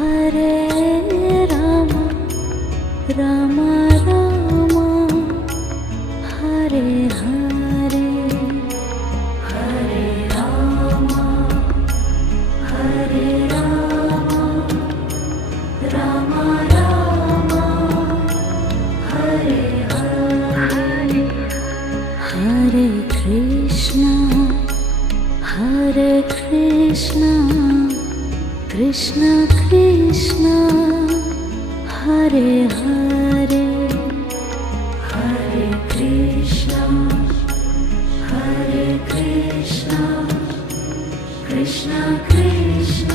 హరే రామ రామ రామ హరే హరే హరే రామ హరే రామ రామ రామ హరే హరే హరే కృష్ణ కృష్ణ కృష్ణ హరే హరే హరే కృష్ణ కృష్ణ కృష్ణ